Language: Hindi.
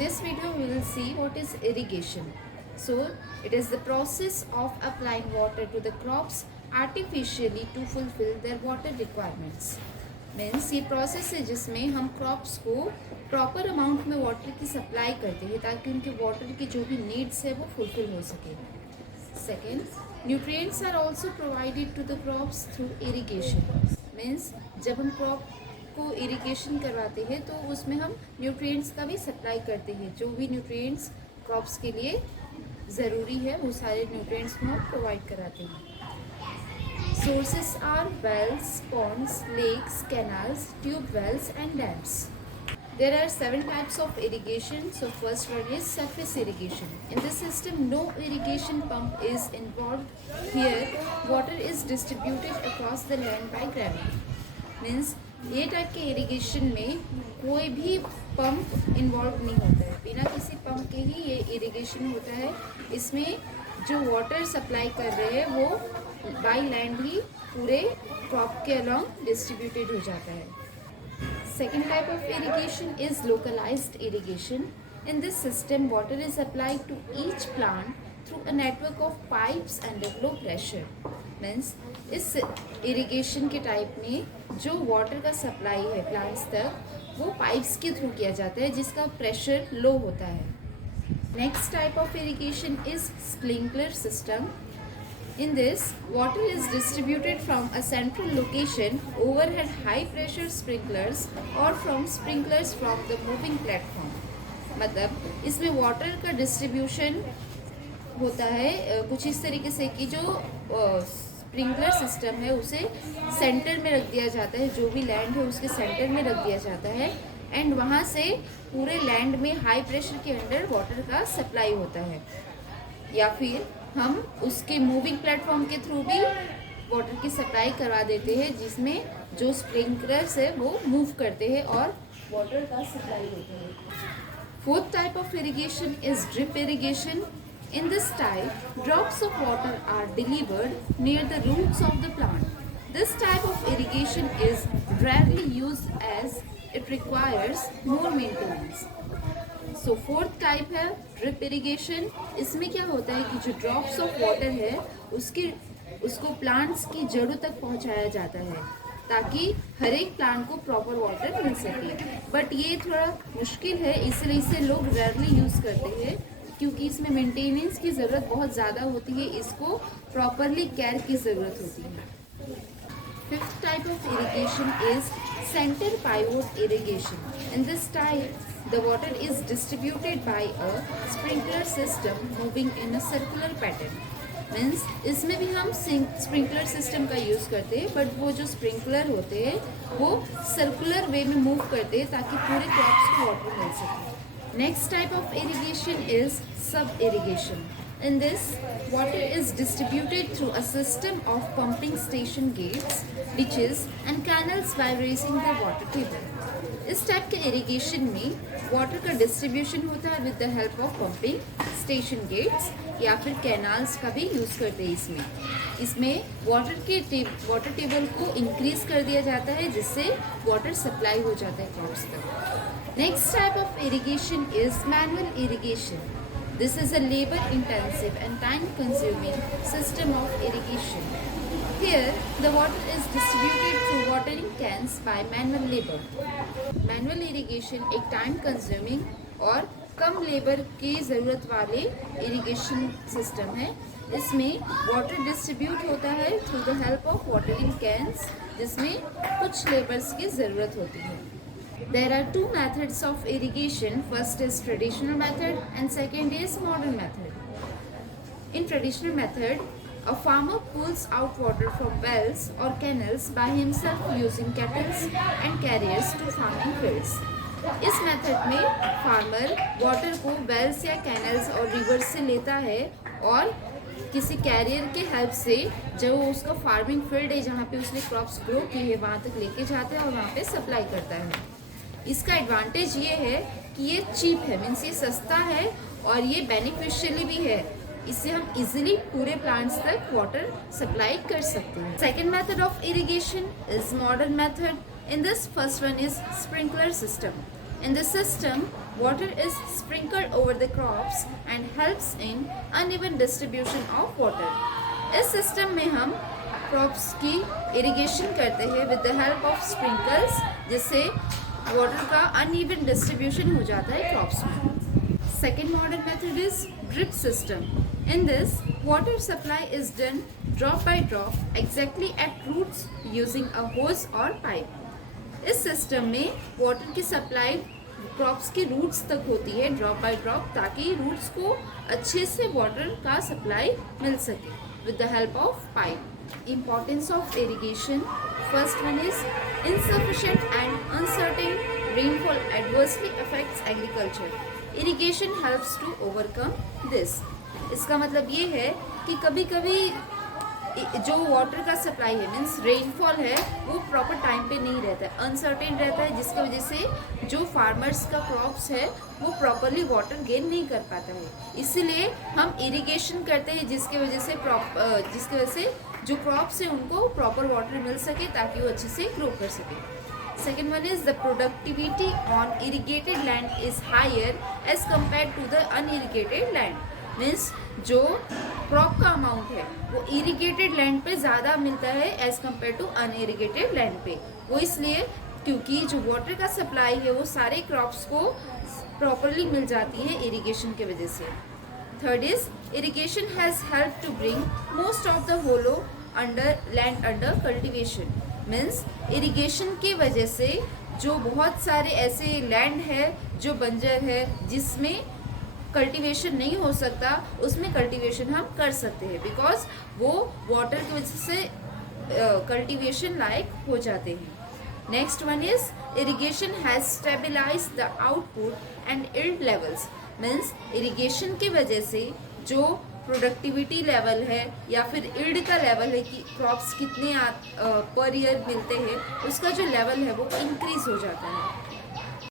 this video we will see what is irrigation. So it is the process of applying water to the crops artificially to fulfill their water requirements. Means ये प्रोसेस है जिसमें हम क्रॉप्स को प्रॉपर अमाउंट में वाटर की सप्लाई करते हैं ताकि उनके वाटर की जो भी नीड्स है वो फुलफिल हो सके. Second, nutrients are also provided to the crops through irrigation. Means जब हम क्रॉप को इरिगेशन करवाते हैं तो उसमें हम न्यूट्रिएंट्स का भी सप्लाई करते हैं. जो भी न्यूट्रिएंट्स क्रॉप्स के लिए ज़रूरी है वो सारे न्यूट्रिएंट्स को हम प्रोवाइड कराते हैं. Sources are wells, ponds, lakes, canals, tube wells and dams. There are 7 types of irrigation. So first one is surface irrigation. In this system, no irrigation pump is involved. Here, water is distributed across the land by gravity. Means ये टाइप के इरिगेशन में कोई भी पंप इन्वॉल्व नहीं होता है. बिना किसी पंप के ही ये इरिगेशन होता है. इसमें जो वाटर सप्लाई कर रहे हैं वो बाई लैंड ही पूरे क्रॉप के अलॉन्ग डिस्ट्रीब्यूटेड हो जाता है. Second type of irrigation is localized irrigation. In this system, water is applied to each plant through a network of pipes under low pressure. Means इस इरिगेशन के टाइप में जो वाटर का सप्लाई है प्लांट्स तक वो पाइप्स के थ्रू किया जाता है जिसका प्रेशर लो होता है. Next type of irrigation is sprinkler system. In this, water is distributed from a central location overhead high pressure sprinklers or from sprinklers from the moving platform. मतलब इसमें वाटर का डिस्ट्रीब्यूशन होता है कुछ इस तरीके से कि जो स्प्रिंकलर सिस्टम है उसे सेंटर में रख दिया जाता है. जो भी लैंड है उसके सेंटर में रख दिया जाता है एंड वहाँ से पूरे लैंड में हाई प्रेशर के अंडर वाटर का सप्लाई होता है. या फिर हम उसके मूविंग प्लेटफॉर्म के थ्रू भी वाटर की सप्लाई करवा देते हैं जिसमें जो स्प्रिंकलर्स है वो मूव करते हैं और वाटर का सप्लाई होता है. Fourth type of irrigation is drip irrigation. In this type, drops of water are delivered near the roots of the plant. This type of irrigation is rarely used as it requires more maintenance. So fourth type है drip irrigation. इसमें क्या होता है कि जो drops of water है उसको plants की जड़ों तक पहुंचाया जाता है ताकि हर एक प्लांट को प्रॉपर वाटर मिल सके. बट ये थोड़ा मुश्किल है इसलिए इसे लोग रेयरली यूज़ करते हैं क्योंकि इसमें मेंटेनेंस की ज़रूरत बहुत ज़्यादा होती है. इसको प्रॉपरली केयर की ज़रूरत होती है. Fifth type of irrigation is centre pivot irrigation. In this type the water is distributed by a sprinkler system moving in a circular pattern. Means इसमें भी हम स्प्रिंकलर सिस्टम का यूज़ करते हैं बट वो जो स्प्रिंकलर होते हैं वो सर्कुलर वे में मूव करते हैं ताकि पूरे क्रॉप्स को वाटर मिल सके. Next type of irrigation is sub-irrigation. In this, water is distributed through a system of pumping station gates, ditches and canals by raising the water table. इस टाइप के इरिगेशन में वाटर का डिस्ट्रीब्यूशन होता है with the help of pumping station gates या फिर कैनाल्स का भी यूज़ करते हैं. इसमें वाटर टेबल को इंक्रीज कर दिया जाता है जिससे वाटर सप्लाई हो जाता है क्रॉप्स तक. Next type of irrigation is manual irrigation. This is a labor-intensive and time-consuming system of irrigation. Here, the water is distributed through watering cans by manual labor. Manual irrigation एक time-consuming और कम लेबर की ज़रूरत वाले irrigation system है. इसमें वाटर डिस्ट्रीब्यूट होता है through the help of watering cans जिसमें कुछ लेबर्स की ज़रूरत होती है. There are 2 methods of irrigation. First is traditional method and second is modern method. In traditional method, a farmer pulls out water from wells or canals by himself using kettles and carriers to farming fields. इस मेथड में फार्मर वाटर को वेल्स या कैनल्स और रिवर्स से लेता है और किसी कैरियर के हेल्प से जो उसका फार्मिंग फील्ड है जहाँ पे उसने क्रॉप्स ग्रो की है वहाँ तक लेके जाता है और वहाँ पे सप्लाई करता है. इसका एडवांटेज ये है कि ये चीप है. मीन्स ये सस्ता है और ये बेनिफिशियली भी है. इससे हम इजीली पूरे प्लांट्स तक वाटर सप्लाई कर सकते हैं. Second method of irrigation is modern method. In this first one is sprinkler system. In this system, water is sprinkled over the crops and helps in uneven distribution of water. इस सिस्टम में हम क्रॉप्स की इरिगेशन करते हैं with the help of sprinkles, जिससे वाटर का अनइवन डिस्ट्रीब्यूशन हो जाता है क्रॉप्स में. Second modern method is drip system. In this, water supply is done drop by drop exactly at roots using a hose or pipe. इस सिस्टम में वाटर की सप्लाई क्रॉप्स की रूट्स तक होती है ड्रॉप बाय ड्रॉप, ताकि रूट्स को अच्छे से वाटर का सप्लाई मिल सके with the help of pipe. Importance of irrigation. First one is insufficient and uncertain rainfall adversely affects agriculture. Irrigation helps to overcome this. इसका मतलब ये है कि कभी कभी जो वाटर का सप्लाई है मीन्स रेनफॉल है वो प्रॉपर टाइम पे नहीं रहता है, अनसर्टेन रहता है, जिसकी वजह से जो फार्मर्स का क्रॉप्स है वो प्रॉपरली वाटर गेन नहीं कर पाता है. इसीलिए हम इरिगेशन करते हैं जिसकी वजह से जो क्रॉप्स है उनको प्रॉपर वाटर मिल सके ताकि वो अच्छे से ग्रो कर सके. Second one is the productivity on irrigated land is higher as compared to the unirrigated land. Means जो क्रॉप का अमाउंट है वो इरिगेटेड लैंड पे ज़्यादा मिलता है as compare to unirrigated land पे. वो इसलिए क्योंकि जो वाटर का सप्लाई है वो सारे क्रॉप्स को प्रॉपरली मिल जाती है इरिगेशन की वजह से. Third is irrigation has help to bring most of the hollow land under cultivation. Means irrigation की वजह से जो बहुत सारे ऐसे लैंड है जो बंजर है जिसमें कल्टीवेशन नहीं हो सकता, उसमें कल्टीवेशन हम कर सकते हैं बिकॉज वो वाटर की वजह से कल्टीवेशन लायक हो जाते हैं. Next one is irrigation has stabilize the output and yield levels. Means irrigation की वजह से जो प्रोडक्टिविटी लेवल है या फिर इल्ड का लेवल है कि क्रॉप्स कितने पर ईयर मिलते हैं उसका जो लेवल है वो इंक्रीज हो जाता है.